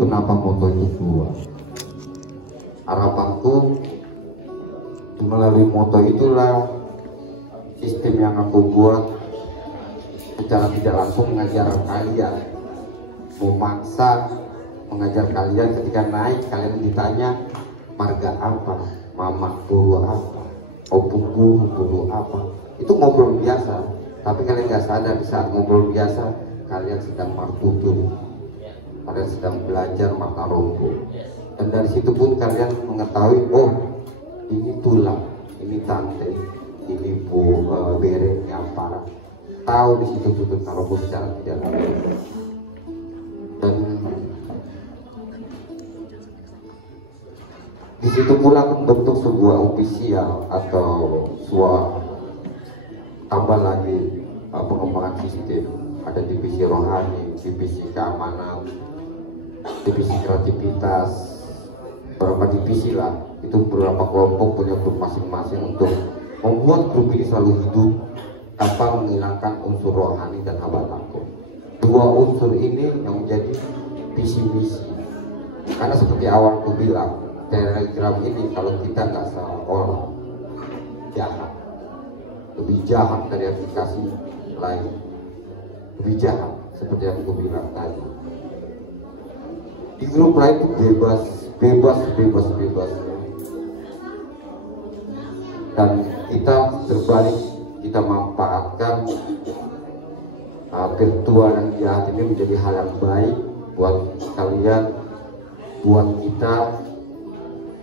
kenapa moto itu keluar. Harapanku melalui moto itulah sistem yang aku buat secara tidak langsung mengajar kalian, memaksa mengajar kalian. Ketika naik kalian ditanya marga apa, mama guru apa, opung guru apa. Itu ngobrol biasa, tapi kalian gak sadar di saat ngobrol biasa kalian sedang martutur, kalian sedang belajar mata rombo. Dan dari situ pun kalian mengetahui, oh ini tulang, ini tante, ini bere yang parah. Tahu di situ tutur tarombo secara tidak langsung. Dan di situ pula membentuk sebuah ofisial atau sebuah tambah lagi pengembangan sistem. Ada divisi rohani, divisi keamanan, divisi kreativitas, beberapa divisi lah. Itu beberapa kelompok punya grup masing-masing untuk membuat grup ini selalu hidup tanpa menghilangkan unsur rohani dan hawa takut. Dua unsur ini yang menjadi visi misi. Karena seperti awal aku bilang, Telegram ini kalau kita nggak salah olah jahat, lebih jahat dari aplikasi lain, lebih jahat seperti yang aku bilang tadi. Di grup lain itu bebas. Dan kita terbalik, kita memanfaatkan virtual yang jahat ini menjadi hal yang baik buat kalian, buat kita,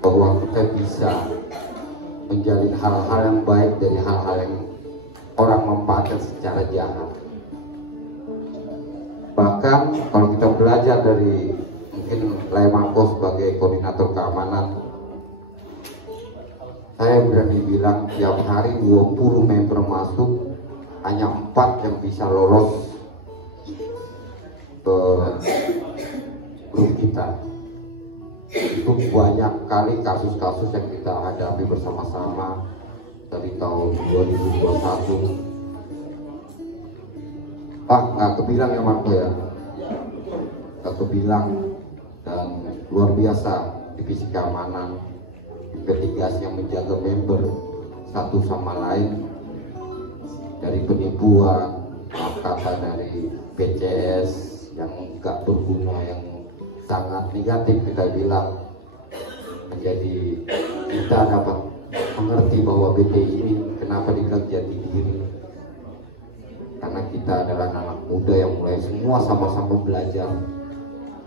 bahwa kita bisa menjalin hal-hal yang baik dari hal-hal yang orang memanfaatkan secara jahat. Bahkan kalau kita belajar dari mungkin Lemanko sebagai koordinator keamanan, saya berani bilang tiap hari 20 member masuk, hanya 4 yang bisa lolos ke grup kita. Itu banyak kali kasus-kasus yang kita hadapi bersama-sama dari tahun 2021. Nggak kebilang ya Marco ya, nggak kebilang. Dan luar biasa divisi keamanan, investigasi yang menjaga member satu sama lain dari penipuan, kata dari PCS yang nggak berguna, yang sangat negatif kita bilang, menjadi kita dapat mengerti bahwa BTI ini kenapa dibilang jati diri, karena kita adalah anak muda yang mulai semua sama-sama belajar.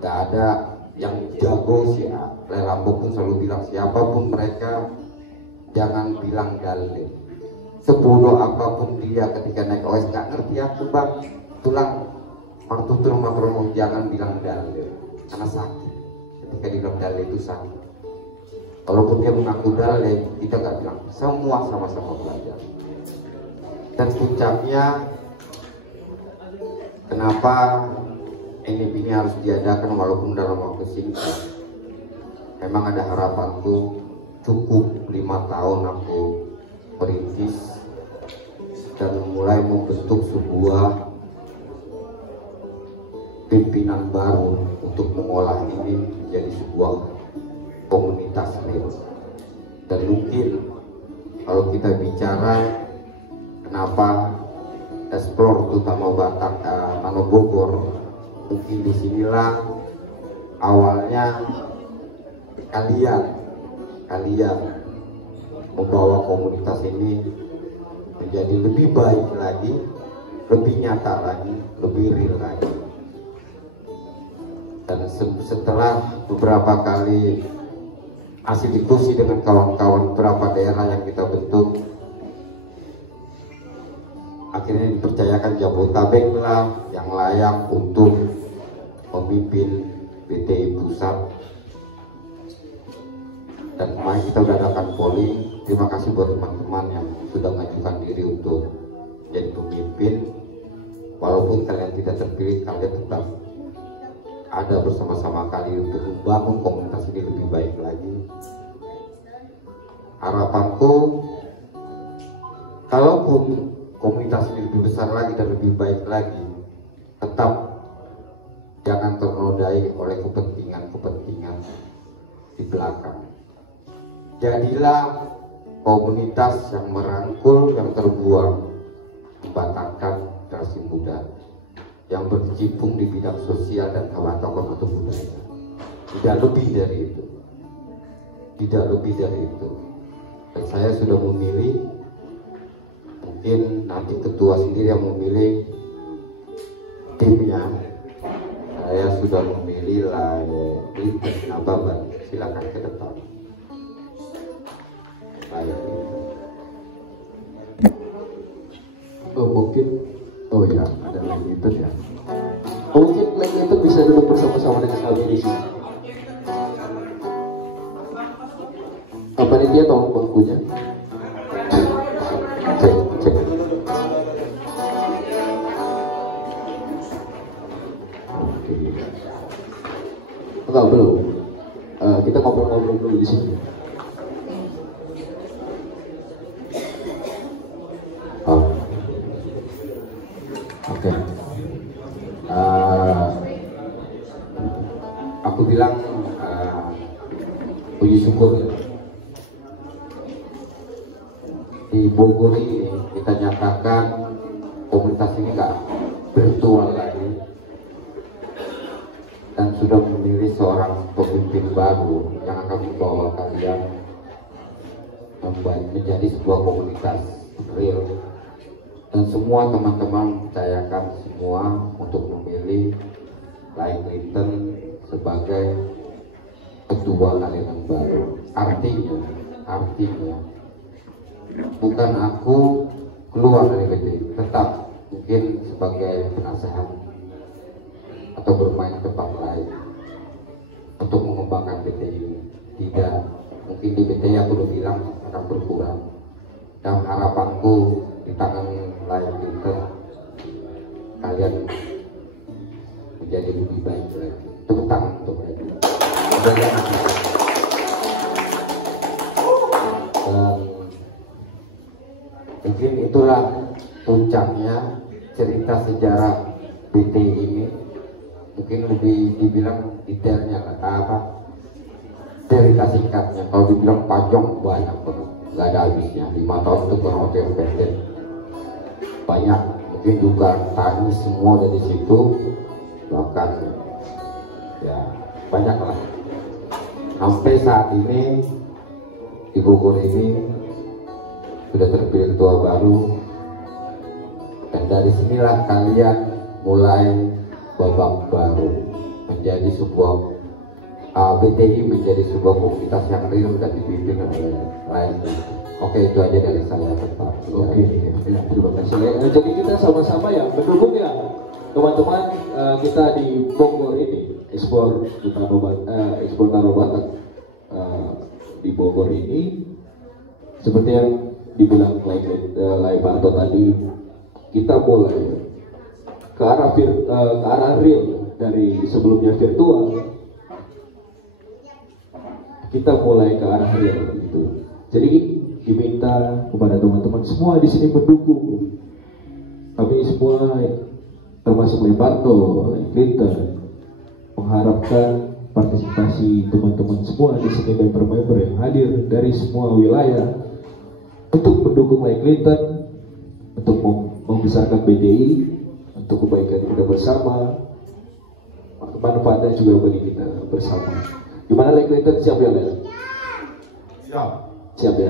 Gak ada yang jago sih. Lelambo pun selalu bilang siapapun mereka jangan bilang dalil, sebodoh apapun dia ketika naik OS gak ngerti aku bang tulang martutur makromo, jangan bilang dalil karena sakit. Ketika dibilang dalil itu sakit. Walaupun dia mengaku dalil, kita gak bilang, semua sama-sama belajar. Dan puncaknya kenapa ini harus diadakan walaupun dalam waktu singkat. Memang ada harapanku, cukup 5 tahun aku merintis dan mulai membentuk sebuah pimpinan baru untuk mengolah ini menjadi sebuah komunitas real. Dan mungkin kalau kita bicara kenapa explore terutama Batak, Manobogor, mungkin disinilah awalnya kalian membawa komunitas ini menjadi lebih baik lagi, lebih nyata lagi, lebih real lagi. Dan setelah beberapa kali hasil diskusi dengan kawan-kawan beberapa daerah yang kita bentuk, akhirnya dipercayakan Jabodetabek lah yang layak untuk memimpin BTI pusat. Dan kemarin kita sudah adakan polling. Terima kasih buat teman-teman yang sudah mengajukan diri untuk jadi pemimpin. Walaupun kalian tidak terpilih, kalian tetap ada bersama-sama kalian untuk membangun komunitas ini lebih baik lagi. Harapanku, kalaupun komunitas ini lebih besar lagi dan lebih baik lagi, tetap jangan ternodai oleh kepentingan belakang. Jadilah komunitas yang merangkul yang terbuang, membatangkan generasi muda yang berkecimpung di bidang sosial dan kawan-kawan atau budaya. Tidak lebih dari itu. Tidak lebih dari itu. Dan saya sudah memilih, mungkin nanti ketua sendiri yang memilih timnya. Saya sudah memilih Laili Nababan. Silakan ke depan. Oh mungkin, oh ya ada lagi itu ya. Oh, mungkin lagi itu bisa duduk bersama-sama dengan kami di sini. Apa nih dia tolong bangkunya? Cek. Oke. Enggak belum. Kita ngobrol-ngobrol dulu di sini. Oke. Aku bilang puji syukur di Bogor ini kita nyatakan komunitas ini nggak virtual lagi dan sudah memilih seorang pemimpin baru yang akan membawa kalian menjadi sebuah komunitas real. Dan semua teman-teman percayakan semua untuk memilih Laili Clinton sebagai ketua kalian yang baru. Artinya bukan aku keluar dari PT, tetap mungkin sebagai penasehat atau bermain tempat lain untuk mengembangkan PT ini. Tidak, mungkin di PT aku udah bilang akan berkurang. Dan harapanku di tangan Laili Clinton kalian menjadi lebih baik lagi. Tepuk tangan untuk mereka. Mungkin itulah puncaknya cerita sejarah BT ini. Mungkin lebih dibilang detailnya cerita singkatnya. Kalau dibilang panjang banyak banget, nggak ada habisnya. 5 tahun itu kurang yang pendek. Banyak, mungkin juga tangis semua dari situ, bahkan ya banyak lah. Sampai saat ini di Bogor ini sudah terpilih ketua baru, dan dari sinilah kalian mulai babak baru menjadi sebuah BTI menjadi sebuah komunitas yang real dan dipimpin oleh Laili. Oke, itu aja dari saya. Oke, terima kasih. Jadi kita sama-sama ya mendukung ya teman-teman kita di Bogor ini, ekspor Tarobat di Bogor ini, seperti yang dibilang Lai Parto tadi, kita mulai ke arah real dari sebelumnya virtual. Kita mulai ke arah real gitu. Jadi diminta kepada teman-teman semua di sini mendukung. Kami semua termasuk Lai Parto, Laili Clinton mengharapkan partisipasi teman-teman semua di sini, member-member yang hadir dari semua wilayah untuk mendukung Laili Clinton, untuk membesarkan BDI, untuk kebaikan kita bersama, manfaatnya juga bagi kita bersama. Gimana Laili Clinton, siap ya Laili? Siap ya.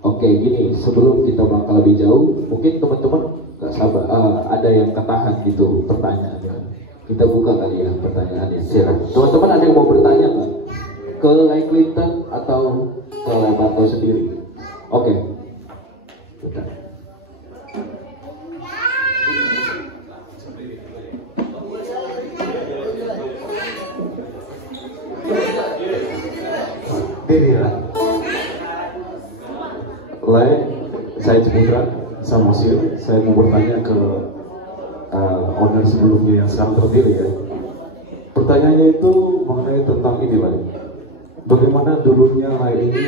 Oke, gini, sebelum kita melangkah lebih jauh, mungkin teman-teman gak sabar, ada yang ketahan gitu pertanyaannya. Kita buka kali ya pertanyaannya. Silakan. Teman-teman ada yang mau bertanya nggak? Ke Laili Clinton atau ke Lai Parto sendiri? Oke. Bentar. Dirilah. Lai, saya Ciputra, Samosir. Saya mau bertanya ke owner sebelumnya yang sekarang terpilih ya. Pertanyaannya itu mengenai tentang ini Lai. Bagaimana dulunya Lai ini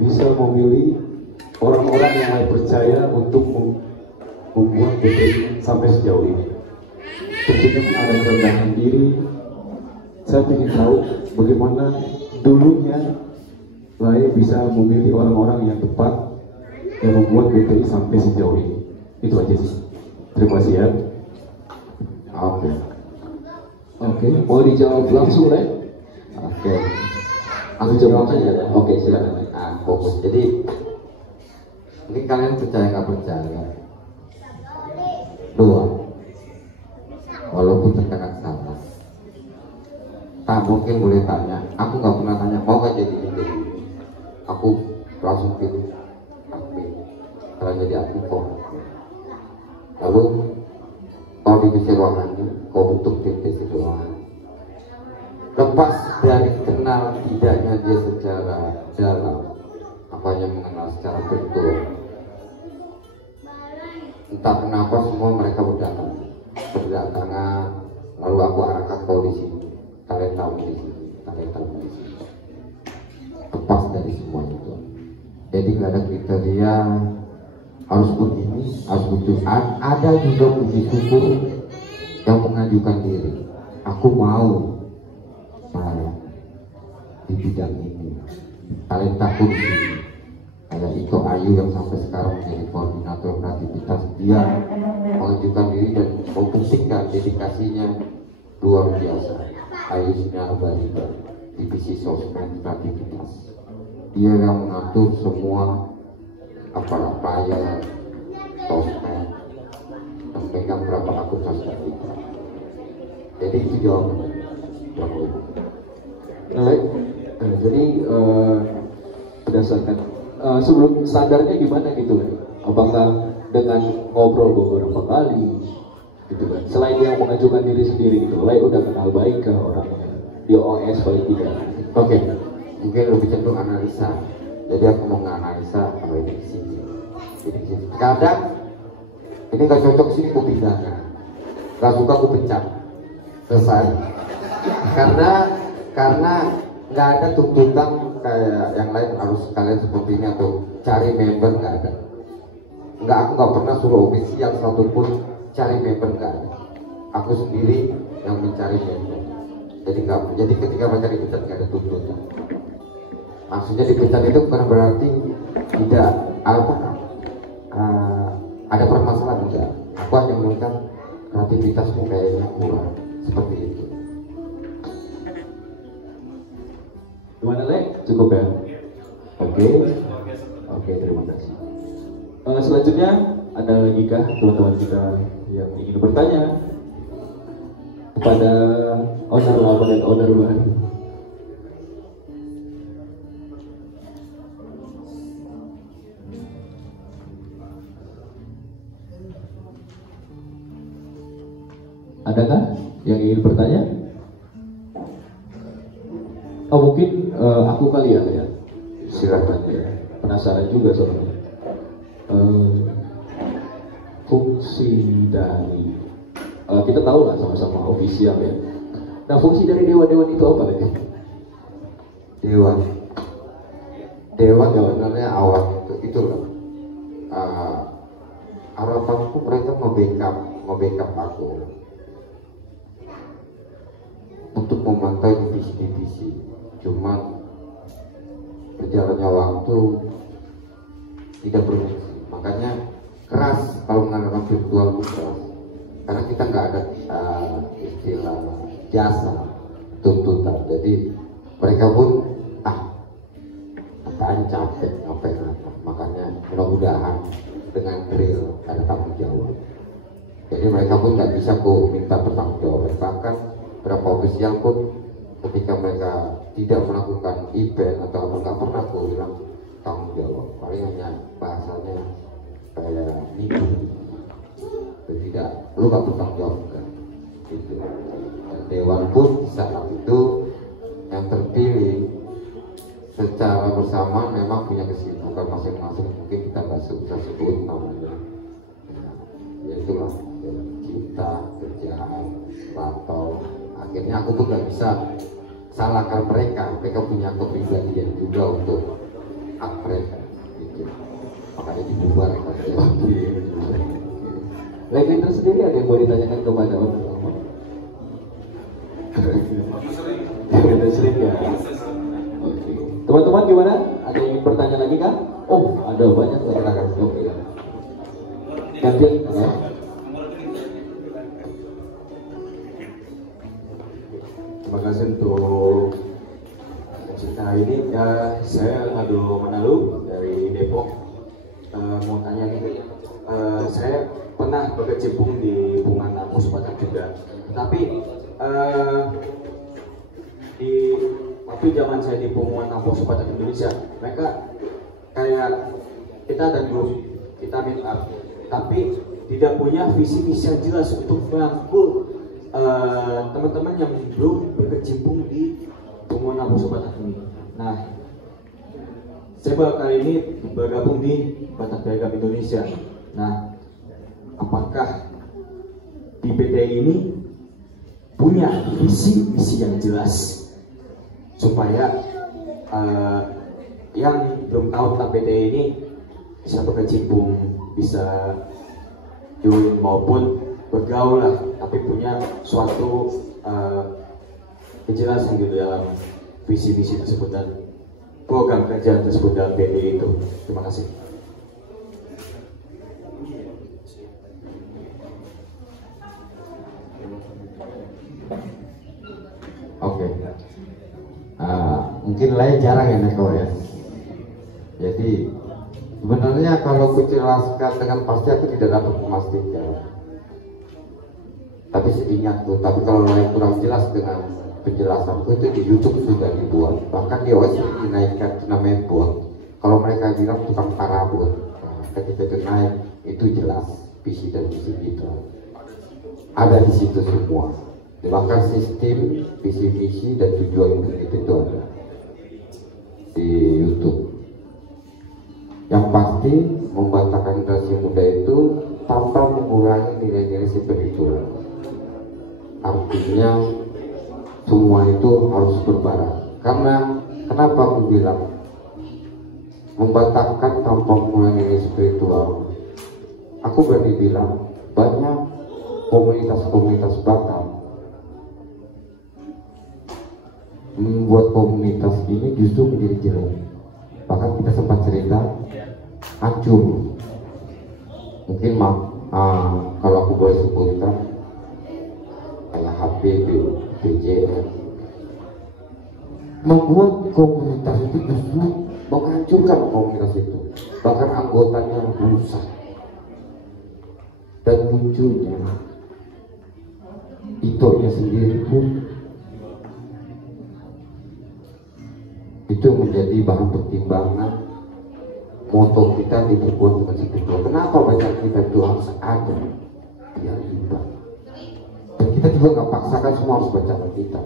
bisa memilih orang-orang yang Lai percaya untuk membuat BTI sampai sejauh ini. Tentunya ada kerendahan diri. Saya ingin tahu bagaimana dulunya Lai bisa memilih orang-orang yang tepat yang membuat BTI sampai sejauh ini. Itu aja sih. Terima kasih ya. Oke. Oke, mau dijawab langsung Lai? Oke. Aku jawab saja. Oke, silakan. Nah, fokus. Jadi ini kalian percaya nggak percaya? Dua. Walaupun terkadang salah. Tak mungkin boleh tanya. Aku nggak pernah tanya mau nggak jadi ini. Aku langsung pilih aku kalau jadi aku kok. Lalu kalau divisi ruangan ini, kau bentuk divisi ruangan. Lepas dari kenal tidaknya dia secara dalam, apanya mengenal secara virtual. Entah kenapa semua mereka berdatangan, lalu aku arahkan kau di sini, kalian tahu di sini, kalian tahu di sini. Lepas dari semua itu, jadi nggak ada kriteria harus begini, harus begitu. Ada juga puji syukur yang mengajukan diri. Aku mau di bidang ini, kalian takut di sini. Kayak Iko Ayu yang sampai sekarang menjadi koordinator kreativitas, dia mengajukan diri dan membuktikan dedikasinya luar biasa. Ayu Sinarbariga, divisi sosmed kreativitas, dia yang mengatur semua apa-apa ya sosmed, memegang berapa akun sosmed kita. Jadi itu jawabannya. Jadi berdasarkan sebelum standarnya gimana gitu kan? Apakah dengan ngobrol beberapa kali gitu kan? Selain dia mengajukan diri sendiri gitu, Lai udah kenal baik ke orangnya di OS paling tidak. Oke, mungkin lebih cenderung analisa. Jadi aku mau menganalisa apa ini di sini. Jadi di sini. Kadang ini gak cocok sih, aku pindahkan. Gak suka aku pecat. Selesai. Karena nggak ada tuntutan kayak yang lain harus kalian seperti ini atau cari member, nggak ada. Aku nggak pernah suruh ofisial satupun cari member, nggak ada. Aku sendiri yang mencari member. Jadi ketika mereka dipecat nggak ada tuntutan. Maksudnya dipecat itu bukan berarti tidak ada permasalahan, enggak. Aku hanya melihat kreativitasmu kayaknya kurang seperti itu. Gimana Lek? Cukup ya? Oke, terima kasih. Selanjutnya ada lagi kah teman-teman kita yang ingin bertanya kepada owner lama dan owner baru? Adakah yang ingin bertanya? Oh mungkin aku kali ya, silakan ya. Penasaran juga soalnya. Fungsi dari kita tahu lah sama-sama ofisial ya. Nah fungsi dari dewan-dewan itu apa lagi? Dewan sebenarnya awal itu loh. Harapanku mereka nge-backup aku untuk memantau divisi-divisi. Cuman berjalannya waktu tidak berfungsi. Makanya keras kalau menggunakan virtual itu keras. Karena kita nggak ada istilah jasa tuntutan. Jadi mereka pun apaan capek, ngapain apa. Makanya mudah-mudahan dengan real ada tanggung jawab. Jadi mereka pun nggak bisa minta bertanggung jawab. Bahkan berapa ofisial pun ketika mereka tidak melakukan event atau apa, nggak pernah aku bilang tanggung jawab. Paling hanya bahasanya kayak itu, tidak, lu nggak bertanggung jawab kan? Gitu. Dan dewan pun di saat itu yang terpilih secara bersama memang punya kesibukan masing-masing. Mungkin kita nggak bisa sebut namanya. Ya itulah cinta, kerjaan, atau akhirnya aku tuh nggak bisa salahkan mereka punya kepribadian juga untuk hak mereka gitu. Makanya dibubarkan. Lagi itu sendiri ada yang mau ditanyakan kepada orang? Kita sering ya. Teman-teman gimana? Ada yang ingin bertanya lagi kan? Oh, ada banyak silakan. Oke. Gantian ya. Terima kasih untuk cerita ini. Ya, saya Ado Manalu dari Depok. Mau tanya nih, saya pernah berkecimpung di hubungan Namus Batak juga. Tapi di waktu zaman saya di pengumuman Namus Batak Indonesia, mereka kayak kita ada grup, kita meet up, tapi tidak punya visi misi yang jelas untuk merangkul teman-teman yang belum berkecimpung di pengumuman Namus Batak ini. Nah, saya baru kali ini bergabung di Batak Piagam Indonesia. Nah, apakah di PT ini punya visi misi yang jelas supaya yang belum tahu tentang PT ini bisa berkecimpung, bisa join maupun bergaul lah, tapi punya suatu kejelasan gitu dalam visi misi tersebut dan program kerja tersebut dalam PT itu. Terima kasih. Oke. Mungkin lain jarang ya Neko ya. Jadi sebenarnya kalau kujelaskan dengan pasti aku tidak dapat memastikan. Tapi seingat tuh, tapi kalau lain kurang jelas dengan penjelasanku itu di YouTube sudah dibuat. Bahkan di OS dinaikkan namanya bot. Kalau mereka bilang tukang parabot, ketika itu naik itu jelas visi dan misi itu ada di situ semua. Bahkan sistem visi misi dan tujuan itu ada di YouTube. Yang pasti membatalkan generasi muda itu tanpa mengurangi nilai-nilai spiritual. Artinya semua itu harus berbareng. Karena kenapa aku bilang membatalkan tanpa mengurangi nilai spiritual? Aku berani bilang banyak komunitas-komunitas Batak membuat komunitas ini justru menjadi jelek. Bahkan kita sempat cerita hancur. Mungkin kalau aku boleh sebutkan kayak HPB, BJM membuat komunitas itu justru menghancurkan komunitas itu. Bahkan anggotanya rusak dan munculnya Itonya sendiri pun itu menjadi bahan pertimbangan. Moto kita dibuat dengan seperti itu. Kenapa banyak kita itu harus ada biar kita. Dan kita juga nggak paksakan semua harus baca kita.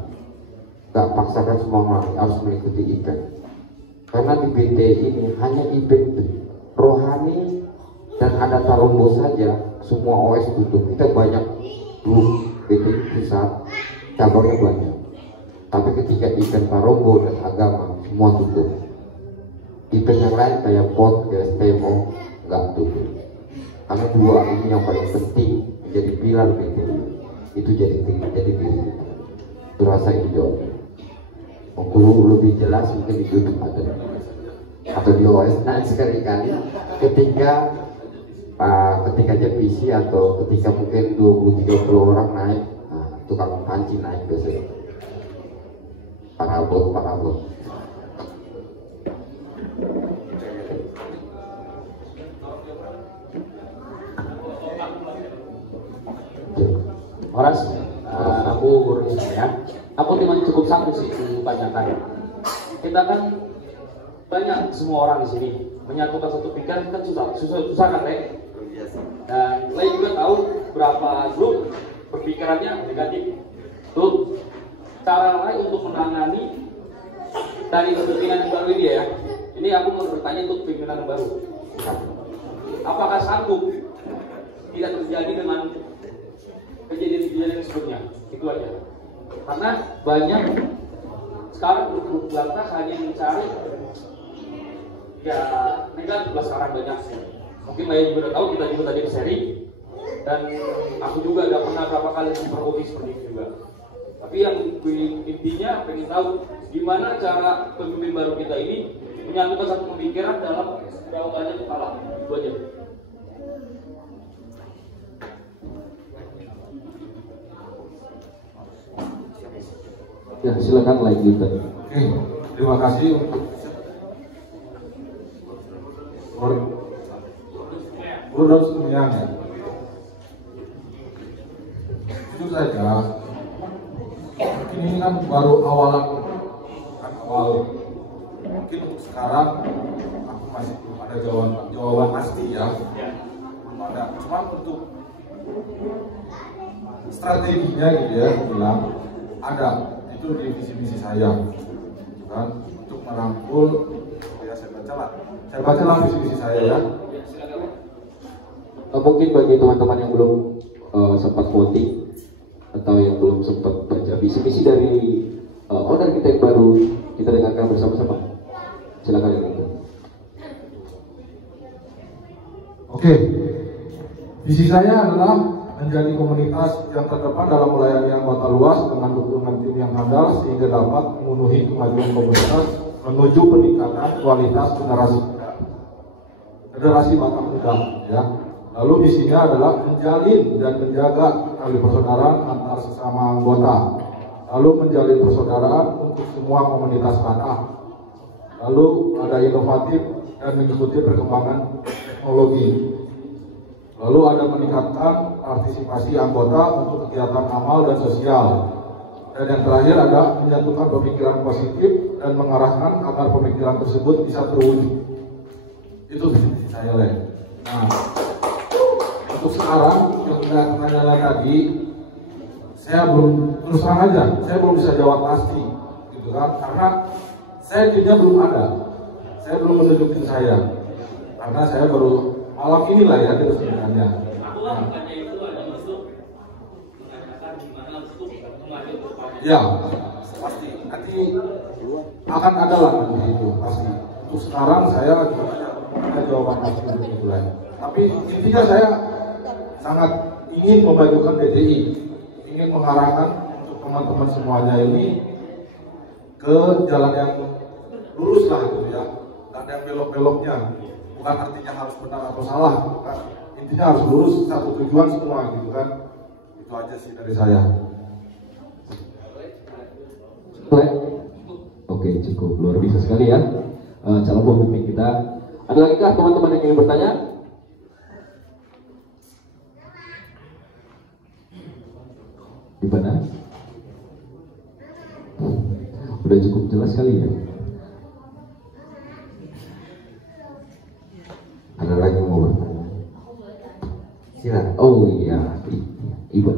Nggak paksakan semua orang harus mengikuti event. Karena di BT ini hanya event rohani dan ada tarombo saja. Semua OS tutup. Kita banyak grup BT pusat, cabangnya banyak. Tapi ketika event tarombo dan agama semua tutup. Event yang lain kayak POT, kayak STMO nggak tutup. Karena dua ini yang paling penting menjadi pilar BT. Itu jadi diri. Itu rasa hijau. Kalau lebih jelas mungkin di YouTube ada atau di OS. Nah sekali-kali ketika JPC atau ketika mungkin 20-30 orang naik, tukang panci naik biasanya. Parabot. Horas, aku guru ya. Aku cuma cukup satu sih kebanyakan. Kita kan banyak semua orang di sini menyatukan satu pikiran kan susah kan, Lek? Dan Lek juga tahu berapa grup berpikirannya negatif. Tuh cara lain untuk menangani dari kepemimpinan yang baru ini ya. Ini aku mau bertanya untuk pimpinan yang baru. Apakah sanggup tidak terjadi dengan kejadian-kejadian sebelumnya? Itu aja. Karena banyak sekarang grup Batak hanya mencari ya negatif lah sekarang banyak. Mungkin Maya juga udah tahu, kita juga tadi seri dan aku juga udah pernah berapa kali memperhubungi seperti itu juga. Tapi yang intinya pengen tahu gimana cara pemimpin baru kita ini menyatukan satu pemikiran dalam jawabannya kepala. Itu aja. Ya, silakan lanjutkan. Oke, terima kasih untuk Bro semuanya. Itu saja. Mungkin ini kan baru awalan, awal. Mungkin untuk sekarang aku masih belum ada jawaban pasti ya. Belum ada. Cuma untuk strateginya gitu ya, bilang ada. Itu di visi misi saya, kan, untuk merangkul. Ya saya bacalah visi misi saya ya. Mungkin bagi teman-teman yang belum sempat voting atau yang belum sempat baca visi misi dari owner kita yang baru, kita dengarkan bersama-sama. Silakan yang itu. Oke, visi saya adalah menjadi komunitas yang terdepan dalam melayani anggota luas dengan dukungan tim yang handal sehingga dapat memenuhi kemajuan komunitas menuju peningkatan kualitas generasi Batak muda ya. Lalu visinya adalah menjalin dan menjaga tali persaudaraan antar sesama anggota. Lalu menjalin persaudaraan untuk semua komunitas Batak. Lalu ada inovatif dan mengikuti perkembangan teknologi. Lalu ada meningkatkan partisipasi anggota untuk kegiatan amal dan sosial. Dan yang terakhir ada menyatukan pemikiran positif dan mengarahkan agar pemikiran tersebut bisa terwujud. Itu visi saya, Le. Nah, untuk sekarang yang pertanyaan tadi, saya belum terus terang aja, saya belum bisa jawab pasti, gitu kan? Karena saya timnya belum ada, saya belum menunjukin saya, karena saya baru malam inilah ya kita sebenarnya. Ya, pasti. Nanti akan ada lah nanti itu pasti. Untuk sekarang saya ada jawaban pasti itu lah. Tapi intinya saya sangat ingin memajukan BDI, ingin mengarahkan untuk teman-teman semuanya ini ke jalan yang lurus lah gitu ya, dan yang belok-beloknya. Bukan artinya harus benar atau salah, bukan. Intinya harus lurus satu tujuan semua gitu kan. Itu aja sih dari saya. Oke, cukup luar biasa sekali ya calon pemimpin kita. Ada lagi kah teman-teman yang ingin bertanya? Di mana? Udah cukup jelas sekali ya. Ada lagi yang mau bertanya? Silakan. Oh iya, Ibu.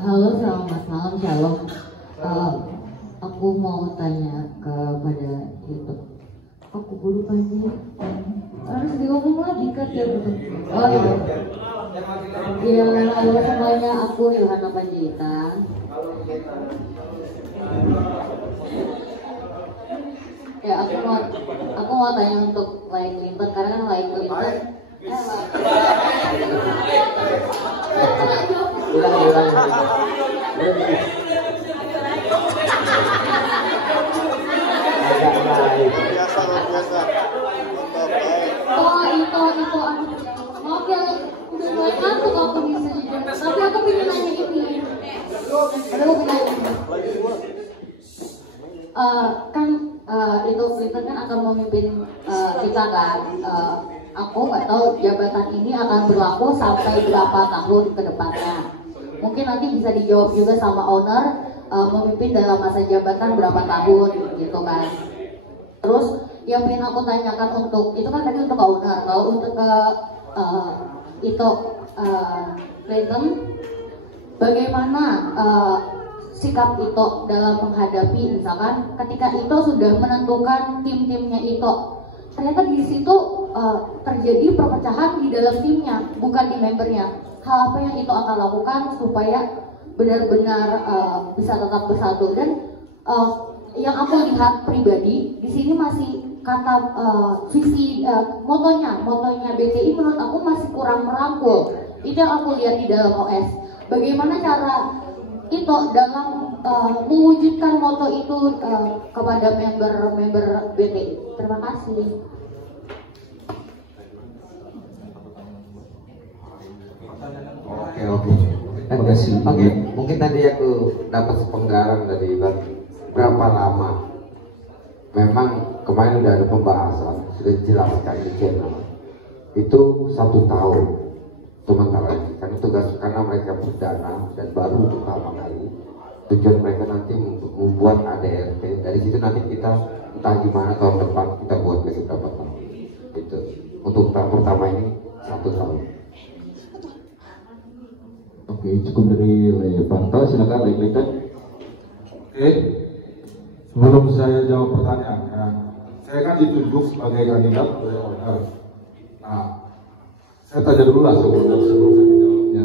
Halo, selamat malam, Shalom. Aku mau tanya kepada itu. Aku baru tanya. Harus diomong lagi kan ya betul. Oh iya. Ya, halo semuanya. Aku Yohana Panjaitan. Ya, aku mau tanya untuk Lain Clinton karena kan Lain Clinton. Oh itu oke, udah mulai ngantuk aku bisa jujur. Tapi aku pengen nanya ini. Aduh, kan itu Clinton kan akan memimpin kita kan. Aku nggak tahu jabatan ini akan berlaku sampai berapa tahun ke depannya. Mungkin nanti bisa dijawab juga sama owner, memimpin dalam masa jabatan berapa tahun gitu kan. Terus yang ingin aku tanyakan untuk itu kan tadi untuk owner, kalau untuk itu Clinton, bagaimana sikap Ito dalam menghadapi misalkan ketika Ito sudah menentukan tim-timnya Ito, ternyata di situ terjadi perpecahan di dalam timnya, bukan di membernya. Hal apa yang Ito akan lakukan supaya benar-benar bisa tetap bersatu? Dan yang aku lihat pribadi di sini masih kata visi motonya BTI menurut aku masih kurang merangkul. Itu yang aku lihat di dalam OS. Bagaimana cara itu dalam mewujudkan moto itu kepada member BTI. Terima kasih. Oke. Terima kasih. Oke, mungkin tadi aku dapat sepenggalan dari Bang. Berapa lama? Memang kemarin udah ada pembahasan, sudah dijelaskan di channel. Itu 1 tahun. Sementara ini, karena mereka perdana dan baru pertama kali. Tujuan mereka nanti untuk membuat ADRT. Dari situ nanti kita entah gimana tahun depan kita buat lagi berapa tahun. Itu untuk tahun pertama ini 1 tahun. Oke, cukup dari Lepanto, silakan Lepanto. Oke, sebelum saya jawab pertanyaan, ya, saya kan ditunjuk sebagai kandidat oleh owner. Nah, saya tanya dulu lah sebelum saya menjawabnya.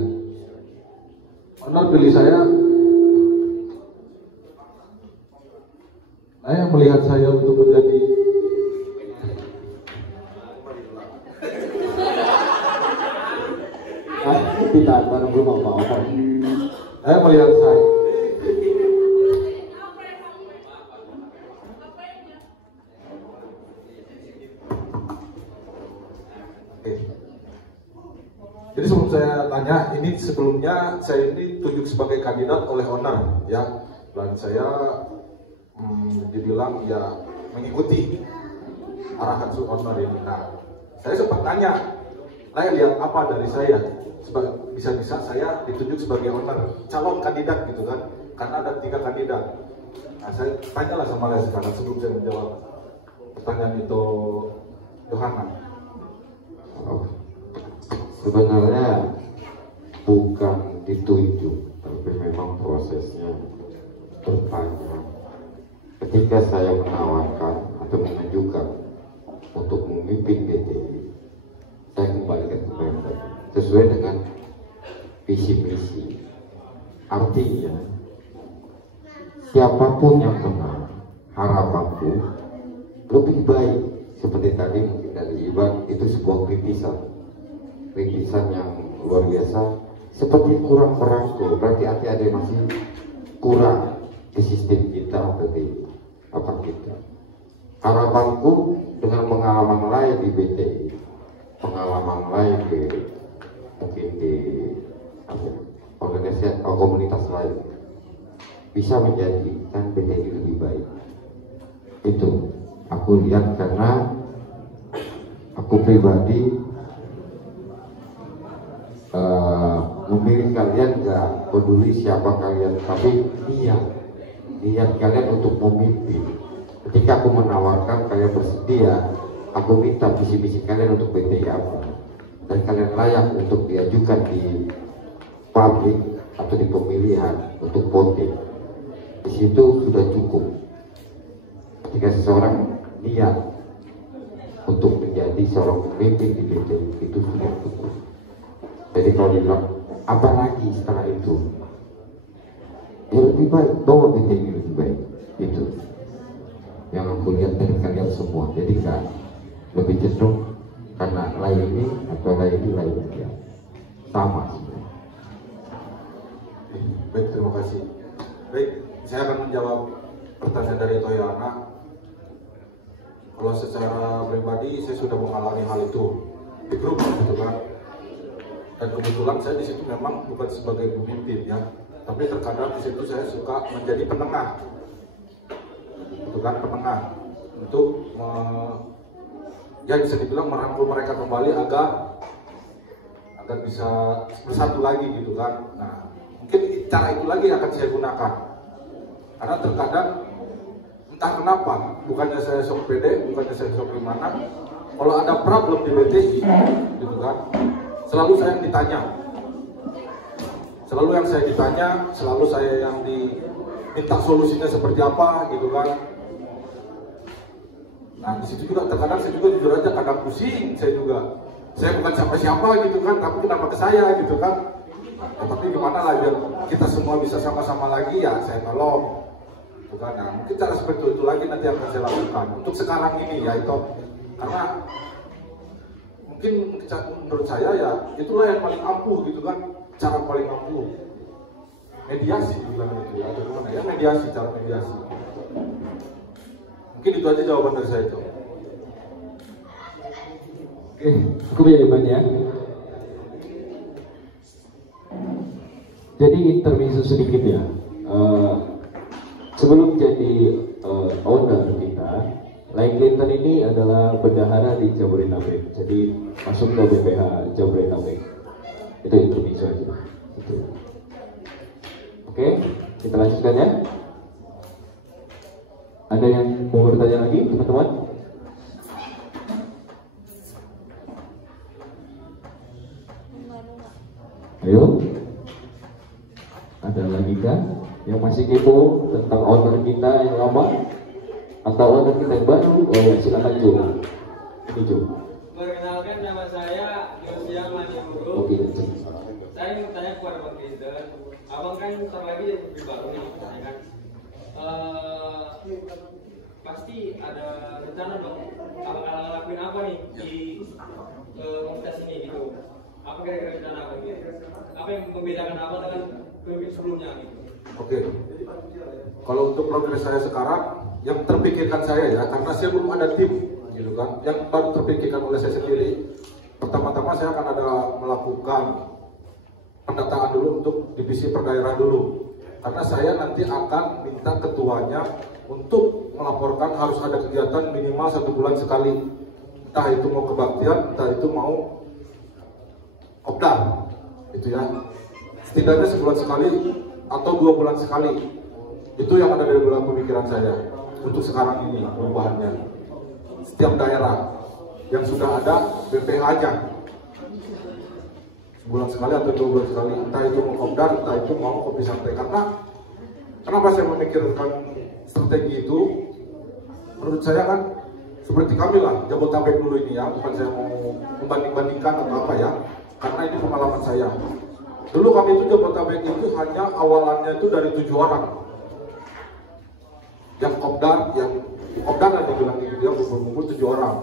Owner pilih saya melihat saya untuk menjadi Kita bareng belum apa-apa. saya melihat saya Jadi sebelum saya tanya, ini sebelumnya saya ini tunjuk sebagai kandidat oleh owner, ya, dan saya dibilang ya mengikuti arahan owner ini. Nah, saya sempat tanya, saya lihat apa dari saya, bisa-bisa saya ditunjuk sebagai owner, calon kandidat gitu kan, karena ada 3 kandidat. Nah, saya tanyalah sama saya sekarang sebelum saya menjawab pertanyaan itu, Yohana. Sebenarnya bukan ditunjuk, tapi memang prosesnya bertanya. Ketika saya menawarkan atau mengajukan untuk memimpin BTI, saya kembalikan ke member sesuai dengan visi misi. Artinya, siapapun yang menang, harapanku lebih baik. Seperti tadi mungkin dari Iban, itu sebuah kritisan yang luar biasa, seperti kurang merangkul, berarti ada masih kurang di sistem kita atau di apa kita. Harapanku dengan pengalaman lain di BTI, pengalaman lain di mungkin di organisasi atau komunitas lain, bisa menjadikan BTI lebih baik. Itu aku lihat karena aku pribadi memilih kalian gak peduli siapa kalian, tapi niat kalian untuk memimpin. Ketika aku menawarkan kalian bersedia, aku minta visi-visi kalian untuk BTI apa, dan kalian layak untuk diajukan di publik atau di pemilihan untuk voting. Di situ sudah cukup. Ketika seseorang niat untuk menjadi seorang pemimpin di BTI, itu sudah cukup. Jadi kalau dibilang apa lagi setelah itu, ya lebih baik bawa BTI lebih baik. Itu yang aku lihat dari kalian semua. Jadi kan lebih cenderung karena lain ini atau lain ini ya sama sebenarnya. Baik, terima kasih. Baik, saya akan menjawab pertanyaan dari Toyana. Kalau secara pribadi saya sudah mengalami hal itu di grup, gitu kan. Dan kebetulan saya di situ memang bukan sebagai pemimpin, ya, tapi terkadang di situ saya suka menjadi penengah, gitu kan, penengah untuk ya bisa dibilang merangkul mereka kembali agar bisa bersatu lagi, gitu kan. Nah, mungkin cara itu lagi akan saya gunakan, karena terkadang entah kenapa, bukannya saya sok pede, bukannya saya sok gimana, kalau ada problem di BTI, gitu kan, selalu saya yang ditanya, selalu saya yang diminta solusinya seperti apa, gitu kan. Nah, di situ juga terkadang saya juga jujur aja kadang pusing, saya bukan siapa-siapa, gitu kan, tapi kenapa ke saya, gitu kan. Nah, tapi gimana lah biar kita semua bisa sama-sama lagi, ya saya tolong. bukan. Nah, mungkin cara seperti itu lagi nanti akan saya lakukan untuk sekarang ini ya itu, karena mungkin menurut saya ya itulah yang paling ampuh gitu kan, cara paling ampuh mediasi dibilang itu ya, atau gimana ya, mediasi, cara mediasi. Mungkin itu aja jawaban dari saya itu. Oke, cukup ya jawabannya. Jadi intermezzo sedikit ya. Sebelum jadi owner kita, Lain Clinton ini adalah bendahara di Jabodetabek. Jadi masuk ke BPH Jabodetabek. Itu intermezzo aja. Gitu. Oke, kita lanjutkan ya. Ada yang mau bertanya lagi, teman-teman? Ayo. Ada lagi kah yang masih kepo tentang owner kita yang lama atau owner kita yang baru? Oh ya, silakan Jo. Ini Jo. Perkenalkan, nama saya Yosia Maniburu. Oke. Saya ingin bertanya kepada Bang Clinton. Abang kan bentar lagi jadi putri baru nih, ya kan? Pasti ada rencana dong. Abang akan lakuin apa nih di komunitas ini gitu? Apa kira-kira rencana abang gitu? Apa yang membedakan abang dengan pemimpin sebelumnya gitu? Oke. Kalau untuk progres saya sekarang, yang terpikirkan saya ya, karena saya belum ada tim, gitu kan. Yang baru terpikirkan oleh saya sendiri. Pertama-tama saya akan ada melakukan pendataan dulu untuk divisi per daerah dulu. Karena saya nanti akan minta ketuanya untuk melaporkan harus ada kegiatan minimal 1 bulan sekali. Entah itu mau kebaktian, entah itu mau kopdar, gitu ya. Setidaknya sebulan sekali atau 2 bulan sekali. Itu yang ada di dalam pemikiran saya untuk sekarang ini perubahannya. Setiap daerah yang sudah ada BPH aja, sebulan sekali atau 2 bulan sekali, entah itu mau kopdar, entah itu mau kopi santai. Karena kenapa saya memikirkan strategi itu? Menurut saya kan seperti kami lah, Jabodetabek dulu ini ya, bukan saya mau membanding-bandingkan atau apa ya, karena ini pengalaman saya. Dulu kami itu Jabodetabek itu hanya awalannya itu dari 7 orang yang kopdar yang dibilang gitu ya, ngumpul-ngumpul 7 orang.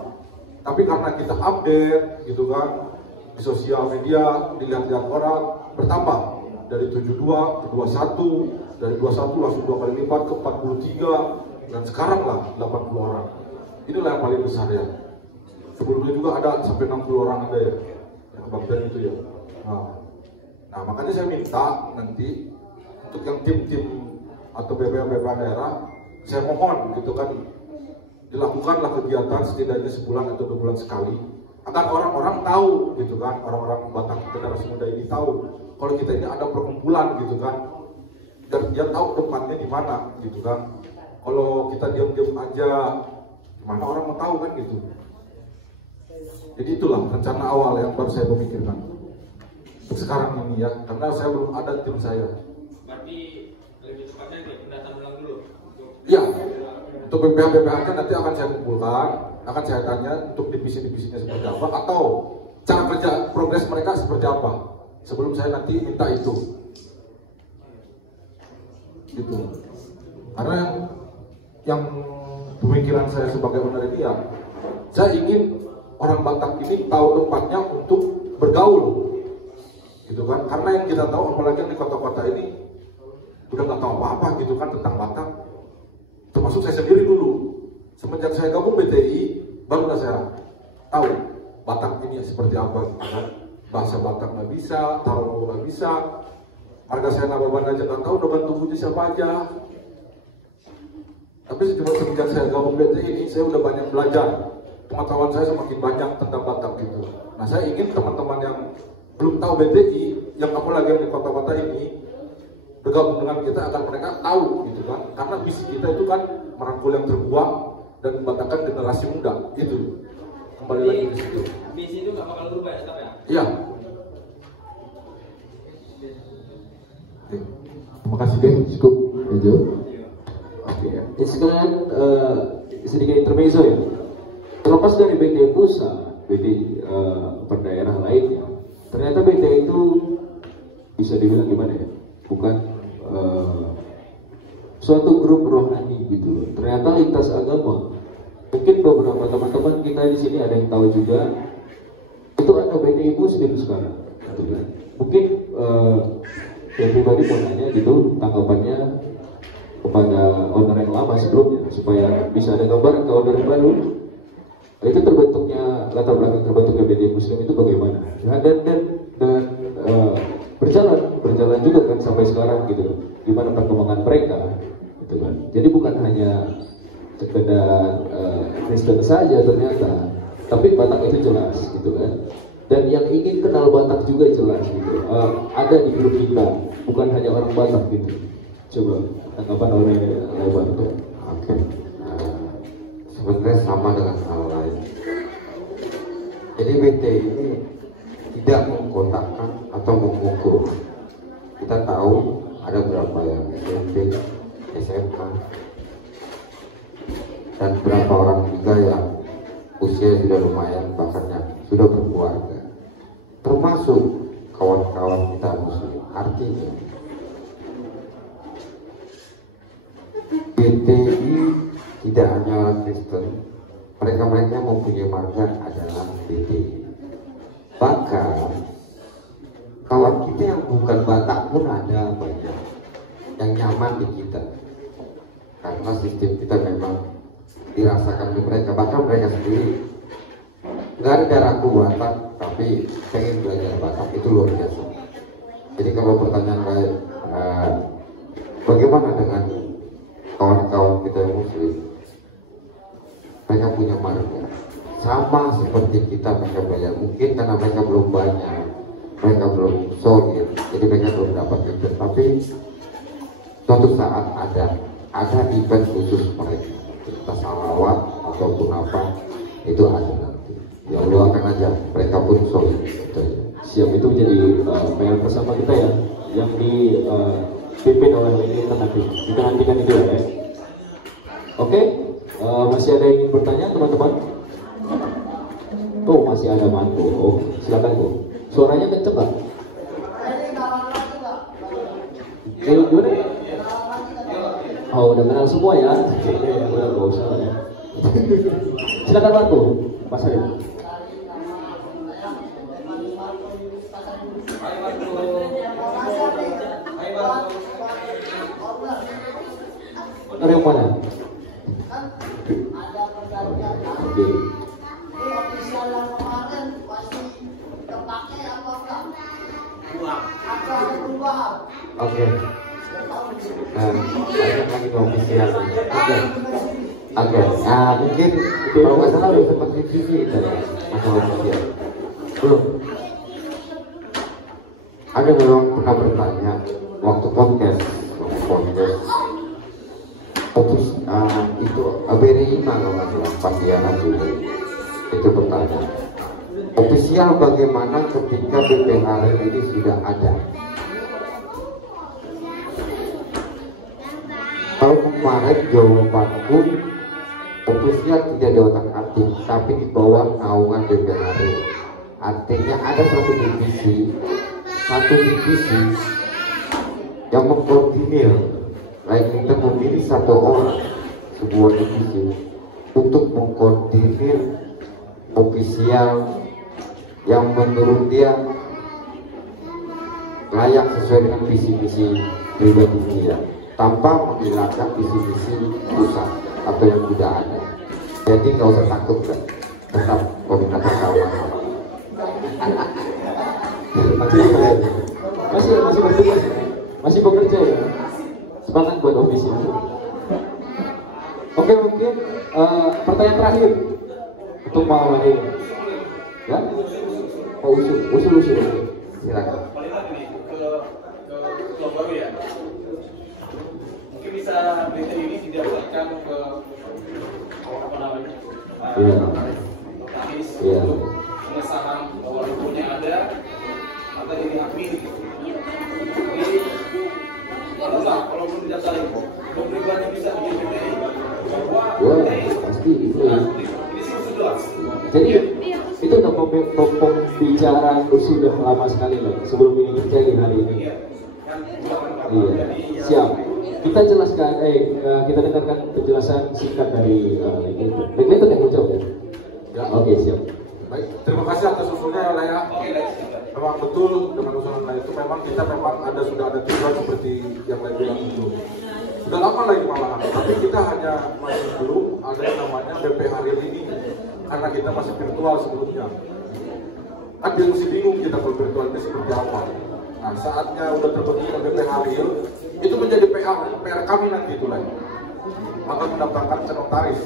Tapi karena kita update gitu kan di sosial media, dilihat-lihat orang, bertambah dari 72 ke 21, dari 21 langsung 2 kali lipat ke 43, dan sekarang lah 80 orang. Inilah yang paling besar ya. Sebelumnya juga ada sampai 60 orang ada ya, yang kebaktian itu ya. Nah, makanya saya minta nanti untuk yang tim-tim atau BPH daerah, saya mohon gitu kan, dilakukanlah kegiatan setidaknya sebulan atau 2 bulan sekali, agar orang-orang tahu gitu kan, orang-orang Batak generasi muda ini tahu kalau kita ini ada perkumpulan gitu kan, dan dia tahu tempatnya di mana gitu kan. Kalau kita diam-diam aja, gimana orang mau tahu kan gitu. Jadi itulah rencana awal yang baru saya memikirkan untuk sekarang ini ya, karena saya belum ada tim saya. Berarti lebih cepatnya kayak pendataan ulang dulu. Iya, untuk BPH kan nanti akan saya kumpulkan, akan saya tanya untuk divisi-divisinya seperti apa, atau cara kerja progres mereka seperti apa, sebelum saya nanti minta itu. Gitu. Karena yang pemikiran saya sebagai owner ini ya, saya ingin orang Batak ini tahu tempatnya untuk bergaul, gitu kan. Karena yang kita tahu, apalagi di kota-kota ini udah nggak tahu apa-apa gitu kan tentang Batak. Termasuk saya sendiri dulu, semenjak saya gabung BTI, barulah saya tahu Batak ini seperti apa, kan? Bahasa Batak nggak bisa, Taro nggak bisa, harga saya Nababan aja nggak tahu, udah bantu puji siapa aja. Tapi semenjak saya gabung BTI ini, saya udah banyak belajar, pengetahuan saya semakin banyak tentang Batak gitu. Nah, saya ingin teman-teman yang belum tahu BTI, yang apalagi yang di kota-kota ini, bergabung dengan kita agar mereka tahu gitu kan, karena visi kita itu kan merangkul yang terbuang dan membatakkan generasi muda itu. Kembali lagi di situ. Visi itu nggak bakal berubah ya, tetap ya? Iya. Oke. Terima kasih deh. Cukup ya Jo. Oke ya. Sekarang sedikit intermezzo ya. Terlepas dari BT pusat, BT per daerah lainnya, ternyata BT itu bisa dibilang gimana ya? Bukan suatu grup rohani gitu. Ternyata lintas agama. Mungkin beberapa teman-teman kita di sini ada yang tahu juga itu ada BTI Muslim sekarang. Gitu kan. Mungkin saya pribadi mau nanya gitu tanggapannya kepada owner yang lama sebelumnya supaya bisa ada gambaran ke owner yang baru. Itu terbentuknya latar belakang terbentuknya BTI Muslim itu bagaimana? Nah, dan berjalan juga kan sampai sekarang gitu. Gimana perkembangan mereka gitu kan. Jadi bukan hanya sekedar Kristen saja ternyata, tapi Batak itu jelas gitu kan. Dan yang ingin kenal Batak juga jelas gitu. Ada di grup kita, bukan hanya orang Batak gitu. Coba tanggapan oleh Batak. Oke. Sebenarnya sama dengan hal lain. Jadi BT ini tidak mengkotakkan atau mengukur. Kita tahu ada berapa yang SMP, SMK, dan berapa orang juga yang usia sudah lumayan, bahkan yang sudah berkeluarga, termasuk kawan-kawan kita Muslim. Artinya BTI tidak hanya orang Kristen, mereka-mereka yang mempunyai marga adalah BTI. Bahkan kawan kita yang bukan Batak pun ada banyak yang nyaman di kita, karena sistem kita memang dirasakan oleh mereka. Bahkan mereka sendiri nggak ada darahku Batak tapi pengen belajar Batak, itu luar biasa. Jadi kalau pertanyaan lain, bagaimana dengan kawan-kawan kita yang Muslim? Mereka punya marga sama seperti kita, mereka belajar. Mungkin karena mereka belum banyak, mereka belum solid, jadi mereka belum dapat itu. Tapi suatu saat ada event khusus mereka, kita salawat ataupun apa, itu ada nanti. Ya Allah akan aja mereka pun solid. Siap, itu menjadi PR bersama kita ya, yang dipimpin oleh ini nanti. Kita nantikan itu ya. Oke, masih ada yang ingin bertanya teman-teman? Tuh masih ada mantu. Oh, silakan Bu. Suaranya kenceng nggak? Gimana? Oh, udah kenal semua ya? Udah nggak usah ya. Silakan mantu, Mas Arif. Yang mana? Oke. Oke. Banyak lagi mau bicara. Oke. Nah, mungkin kalau nggak salah udah sempat revisi itu masalah media. Belum. Ada memang pernah bertanya waktu podcast. Terus itu BRI kalau nggak salah Pandiana juga itu bertanya ofisial bagaimana ketika BPHR ini sudah ada. Kalau kemarin jawabanku ofisial tidak di otak atik tapi di bawah naungan BPHR. Artinya ada satu divisi yang mengkoordinir. Lain kita memilih satu orang sebuah divisi untuk mengkoordinir ofisial yang menurut dia layak sesuai dengan visi-visi pribadi dia, tanpa menghilangkan visi-visi pusat atau yang tidak ada. Jadi nggak usah takut kan, tetap koordinator kawan. masih bekerja ya. Semangat buat ofisi. Oke, mungkin pertanyaan terakhir untuk malam ini. Ya? Oh, usul. Silakan. Ke baru ya. Mungkin bisa berita ini didapatkan ke apa namanya? Iya. Pengesahan walaupun yang ada atau jadi admin. Jadi walaupun tidak saling pribadi bisa bikin BTI. Pasti itu ya. Jadi itu udah pembicaraan sudah lama sekali loh sebelum ini terjadi hari ini. Iya, siap. kita jelaskan, kita dengarkan penjelasan singkat dari Lekleton yang menjawab ya. Ya. Oke, siap. Baik, terima kasih atas usulnya ya Lea. Memang betul dengan usulan Lea itu memang kita sudah ada tujuan seperti yang Lea bilang itu. Sudah lama lagi malahan, tapi kita hanya masih belum ada yang namanya BPH Real ini karena kita masih virtual sebelumnya. Kan dia masih bingung kita kalau virtual ini seperti apa. Nah, saatnya udah terbentuk BPH Real, itu menjadi PR kami nanti itu Lea. Maka mendaftarkan ke notaris.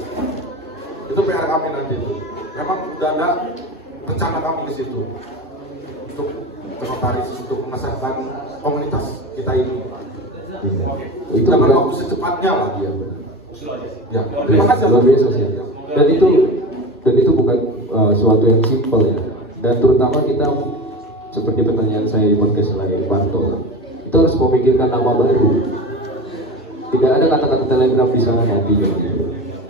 Itu PR kami nanti itu. Memang sudah ada rencana kami di situ untuk ke notaris untuk mengesahkan komunitas kita ini. Itu dalam waktu secepatnya lah dia. Ya, terima kasih. Luar biasa sih. Dan itu bukan suatu yang simpel ya. Dan terutama kita seperti pertanyaan saya di podcast lain Banto, kita harus memikirkan nama baru. Tidak ada kata-kata telegram di sana nantinya.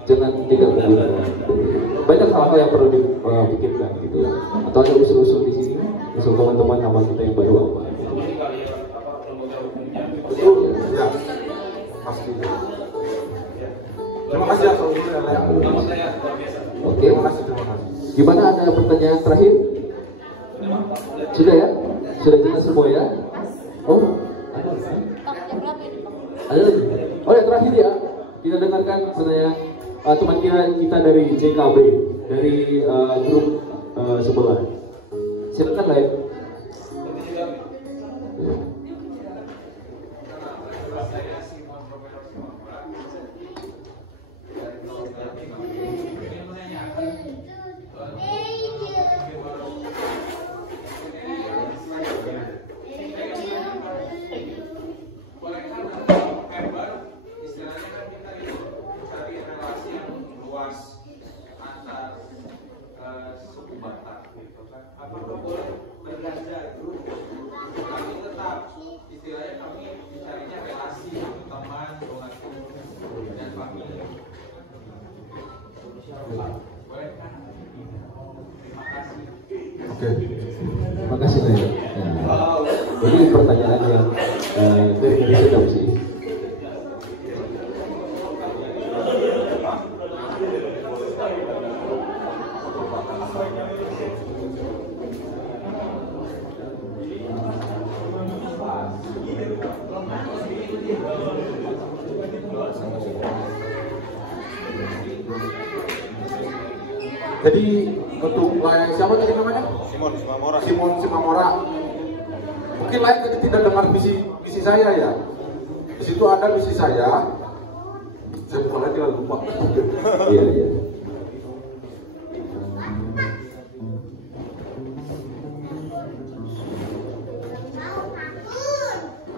Jangan tidak menggunakan. Banyak hal-hal yang perlu dipikirkan gitu. Atau ada usul-usul di sini, usul teman-teman nama kita yang baru apa? Betul, ya, pasti. Terima kasih atas usulnya Lea. Oke. Terima kasih. Gimana, ada pertanyaan terakhir? Sudah ya? Sudah jelas semua ya? Oh, ada lagi? Oh ya, terakhir ya. Kita dengarkan sebenarnya teman kita dari JKB, dari grup sebelah. Silakan lah ya. Oke. Terima kasih Lea. Ini pertanyaan yang dari Indonesia sih. Jadi untuk siapa tadi namanya? Simon Simamora. Mungkin lain tadi tidak dengar misi saya ya. Di situ ada misi saya. Saya bukan lagi lupa. Iya.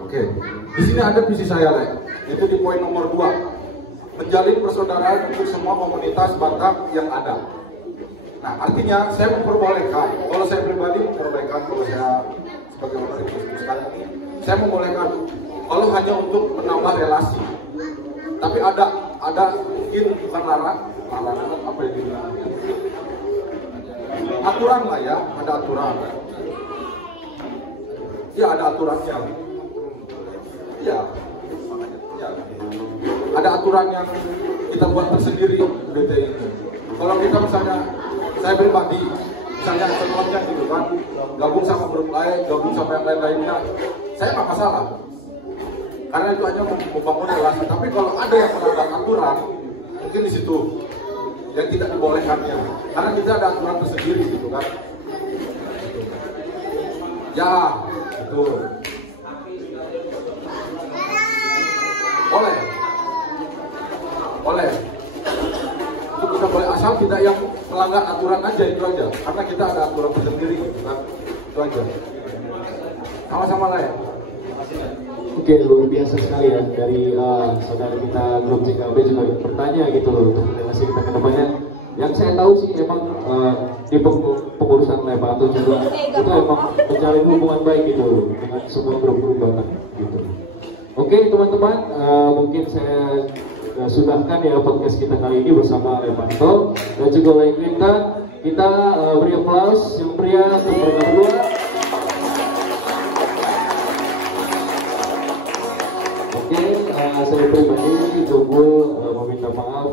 Oke. Di sini ada misi saya, Le. Itu di poin nomor 2. Menjalin persaudaraan untuk semua komunitas Batak yang ada. Nah, artinya saya memperbolehkan, kalau saya pribadi memperbolehkan, kalau saya sebagai orang sekarang ini, saya membolehkan kalau hanya untuk menambah relasi. Tapi ada mungkin bukan larangan apa yang dibilang? Aturan lah ya, ada aturan. Ya ada aturannya. Ya, ada aturan yang kita buat tersendiri BT ini. Kalau kita misalnya saya pribadi, misalnya contohnya gitu kan, gabung sama grup lain, gabung sama yang lain-lainnya, saya nggak masalah. Karena itu hanya membangun relasi. Tapi kalau ada yang melanggar aturan, mungkin di situ yang tidak dibolehkannya. Karena kita ada aturan tersendiri gitu kan. Ya, betul. Boleh. Itu kita boleh, asal tidak yang melanggar aturan aja, itu aja. Karena kita ada aturan tersendiri gitu kan. Itu aja. Sama-sama lah ya. Oke, luar biasa sekali ya dari saudara kita grup JKB juga bertanya gitu loh untuk relasi kita ke depannya. Yang saya tahu sih emang di pengurusan Lebato juga itu emang menjalin hubungan baik gitu loh dengan semua grup-grup Batak gitu. Oke teman-teman, mungkin saya sudahkan ya podcast kita kali ini bersama Lebato dan juga Lekleton. Kita beri aplaus yang meriah untuk mereka berdua. saya pribadi Jogul meminta maaf.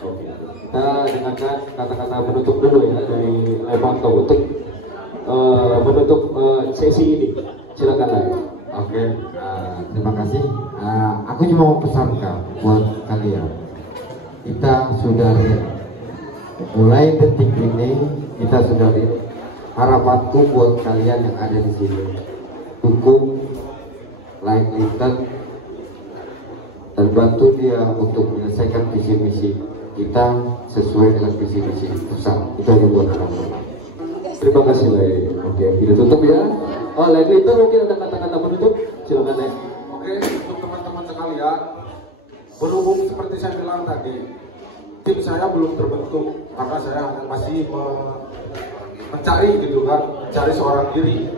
Oke, kita dengarkan kata-kata penutup dulu ya dari Levanto untuk menutup sesi ini. Silakan Lai. Oke, terima kasih. Aku cuma mau pesankan buat kalian. Kita sudah mulai detik ini, kita sudah harapanku buat kalian yang ada di sini, dukung, like, listen, dan bantu dia untuk menyelesaikan visi misi kita sesuai dengan visi misi pusat. Itu aja buat harapan. Terima kasih Lai. Oke, kita tutup ya. Oh, Lai itu mungkin ada kata-kata penutup. Silakan Lai. Oke, untuk teman-teman sekalian, berhubung seperti saya bilang tadi, tim saya belum terbentuk karena saya masih mencari gitu kan, mencari seorang diri.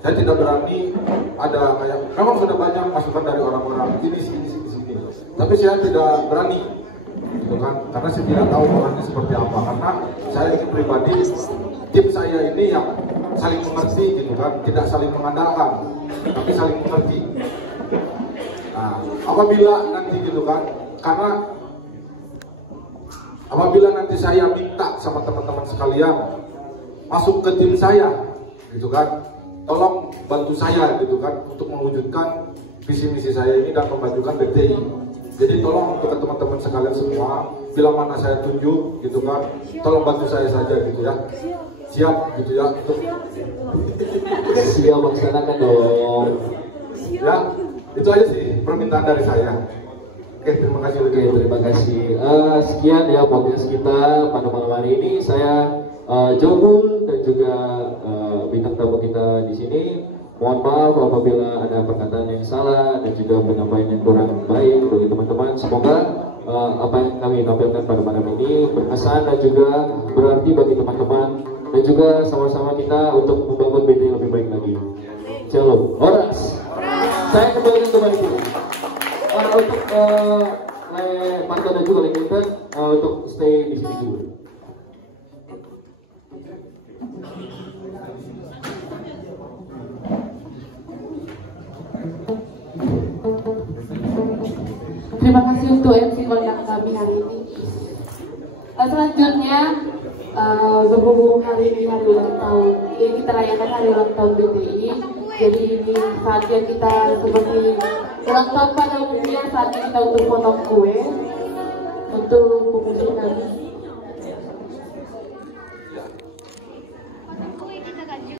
Saya tidak berani ada kayak, memang sudah banyak masukan dari orang-orang ini sini. Tapi saya tidak berani, gitu kan, karena saya tidak tahu orangnya seperti apa. Karena saya ini pribadi, tim saya ini yang saling mengerti gitu kan, tidak saling mengandalkan, tapi saling mengerti. Nah, apabila nanti gitu kan, karena apabila nanti saya minta sama teman-teman sekalian masuk ke tim saya, gitu kan, tolong bantu saya gitu kan untuk mewujudkan visi misi saya ini dan memajukan BTI. Jadi tolong untuk teman-teman sekalian semua, bila mana saya tunjuk gitu kan, tolong bantu saya saja gitu ya. Siap gitu ya untuk siap melaksanakan dong. Ya, itu aja sih permintaan dari saya. Oke, terima kasih. Oke, terima kasih. Sekian ya podcast kita pada malam hari ini. Saya Jogul dan juga bintang tamu kita di sini. Mohon maaf apabila ada perkataan yang salah dan juga penyampaian yang kurang baik bagi teman-teman. Semoga apa yang kami tampilkan pada malam ini berkesan dan juga berarti bagi teman-teman, dan juga sama-sama kita untuk membangun BTI yang lebih baik lagi. Shalom. Horas. Saya kembali ke Bali. Untuk Marto dan juga Lincoln untuk stay di sini dulu. Terima kasih untuk MC kondang kami hari ini. Selanjutnya, berhubung hari ini hari ulang tahun, ini kita rayakan hari ulang tahun BTI. Jadi ini saatnya kita seperti ulang tahun pada umumnya, saatnya kita untuk potong kue untuk pengurus kami.